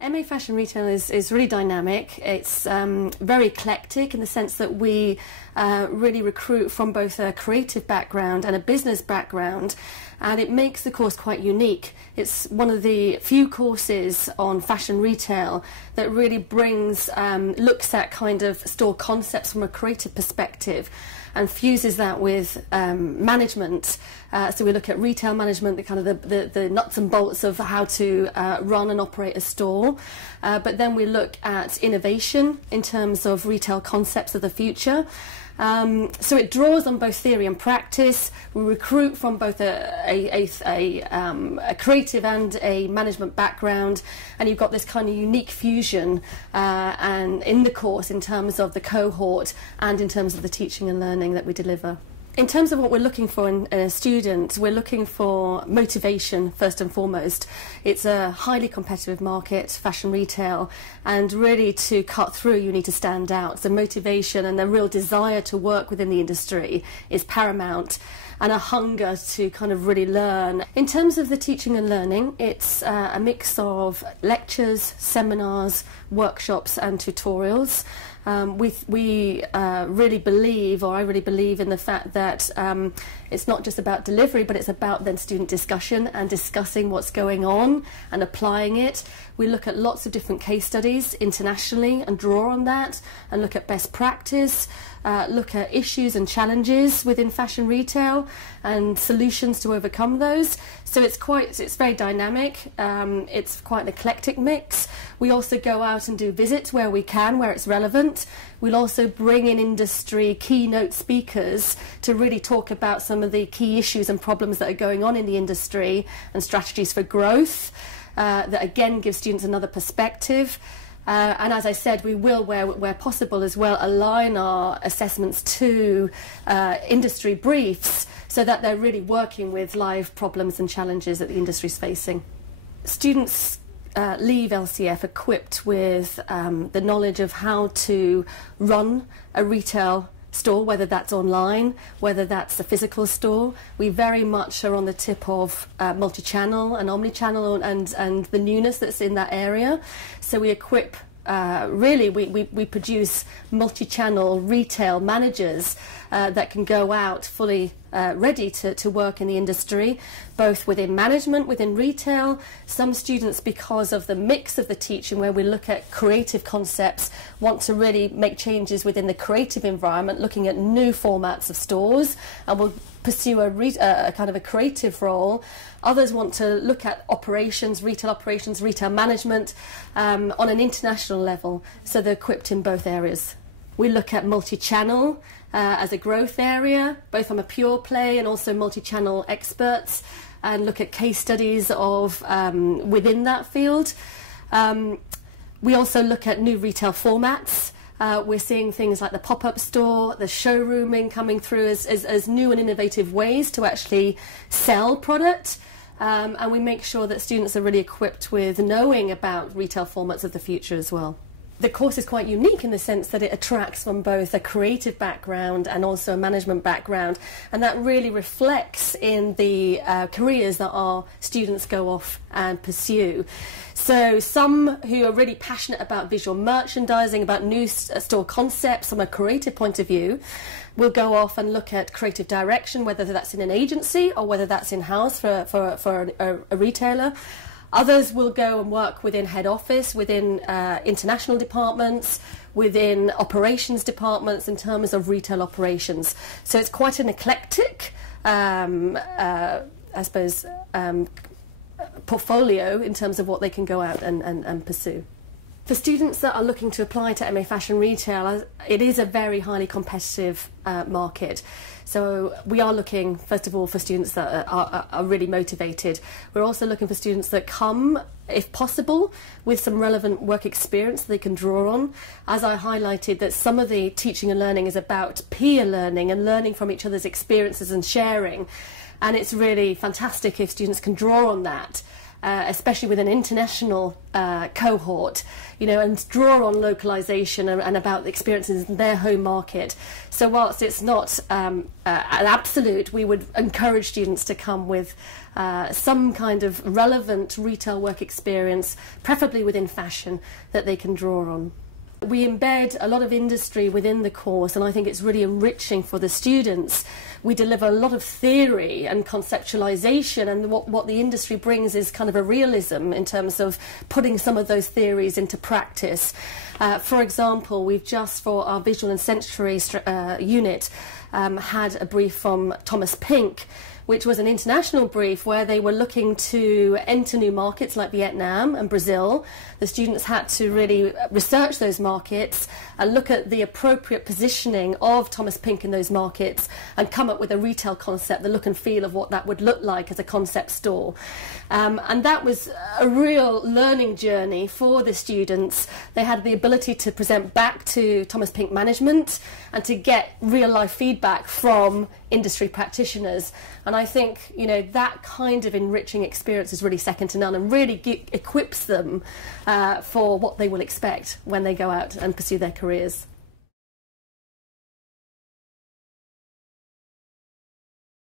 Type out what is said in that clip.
MA Fashion Retail is really dynamic. It's very eclectic in the sense that we really recruit from both a creative background and a business background, and it makes the course quite unique. It's one of the few courses on fashion retail that really looks at kind of store concepts from a creative perspective and fuses that with management. So we look at retail management, the nuts and bolts of how to run and operate a store. But then we look at innovation in terms of retail concepts of the future. So it draws on both theory and practice. We recruit from both a creative and a management background, and you've got this kind of unique fusion and in the course in terms of the cohort and in terms of the teaching and learning that we deliver. In terms of what we're looking for in a student, we're looking for motivation first and foremost. It's a highly competitive market, fashion retail, and really to cut through you need to stand out. So motivation and a real desire to work within the industry is paramount, and a hunger to kind of really learn. In terms of the teaching and learning, it's a mix of lectures, seminars, workshops and tutorials. We really believe, or I really believe in the fact that it's not just about delivery, but it's about then student discussion and discussing what's going on and applying it. We look at lots of different case studies internationally and draw on that and look at best practice, look at issues and challenges within fashion retail and solutions to overcome those. So it's very dynamic. It's quite an eclectic mix. We also go out and do visits where we can, where it's relevant. We'll also bring in industry keynote speakers to really talk about some of the key issues and problems that are going on in the industry and strategies for growth that again give students another perspective. And as I said, we will, where possible as well, align our assessments to industry briefs so that they're really working with live problems and challenges that the industry is facing. Students leave LCF equipped with the knowledge of how to run a retail store, whether that's online, whether that's a physical store. We very much are on the tip of multi-channel and omni-channel and the newness that's in that area. So we equip, we produce multi-channel retail managers that can go out fully ready to work in the industry, both within management, within retail. Some students, because of the mix of the teaching where we look at creative concepts, want to really make changes within the creative environment, looking at new formats of stores, and will pursue a kind of a creative role. Others want to look at operations, retail management on an international level, so they're equipped in both areas. We look at multi-channel as a growth area, both from a pure play and also multi-channel experts, and look at case studies of within that field. We also look at new retail formats. We're seeing things like the pop-up store, the showrooming coming through as new and innovative ways to actually sell product. And we make sure that students are really equipped with knowing about retail formats of the future as well. The course is quite unique in the sense that it attracts from both a creative background and also a management background, and that really reflects in the careers that our students go off and pursue. So some who are really passionate about visual merchandising, about new store concepts from a creative point of view, will go off and look at creative direction, whether that's in an agency or whether that's in-house for a retailer. Others will go and work within head office, within international departments, within operations departments in terms of retail operations. So it's quite an eclectic, portfolio in terms of what they can go out and pursue. For students that are looking to apply to MA Fashion Retail, it is a very highly competitive market. So we are looking, first of all, for students that are really motivated. We're also looking for students that come, if possible, with some relevant work experience they can draw on. As I highlighted, that some of the teaching and learning is about peer learning and learning from each other's experiences and sharing. And it's really fantastic if students can draw on that especially with an international cohort, you know, and draw on localization and about the experiences in their home market. So whilst it's not an absolute, we would encourage students to come with some kind of relevant retail work experience, preferably within fashion, that they can draw on. We embed a lot of industry within the course, and I think it's really enriching for the students. We deliver a lot of theory and conceptualization, and what the industry brings is kind of a realism in terms of putting some of those theories into practice. For example, we've just, for our visual and sensory unit, had a brief from Thomas Pink, which was an international brief where they were looking to enter new markets like Vietnam and Brazil. The students had to really research those markets and look at the appropriate positioning of Thomas Pink in those markets and come up with a retail concept, the look and feel of what that would look like as a concept store. And that was a real learning journey for the students. They had the ability to present back to Thomas Pink management and to get real life feedback from industry practitioners. And I think, you know, that kind of enriching experience is really second to none and really equips them for what they will expect when they go out and pursue their careers.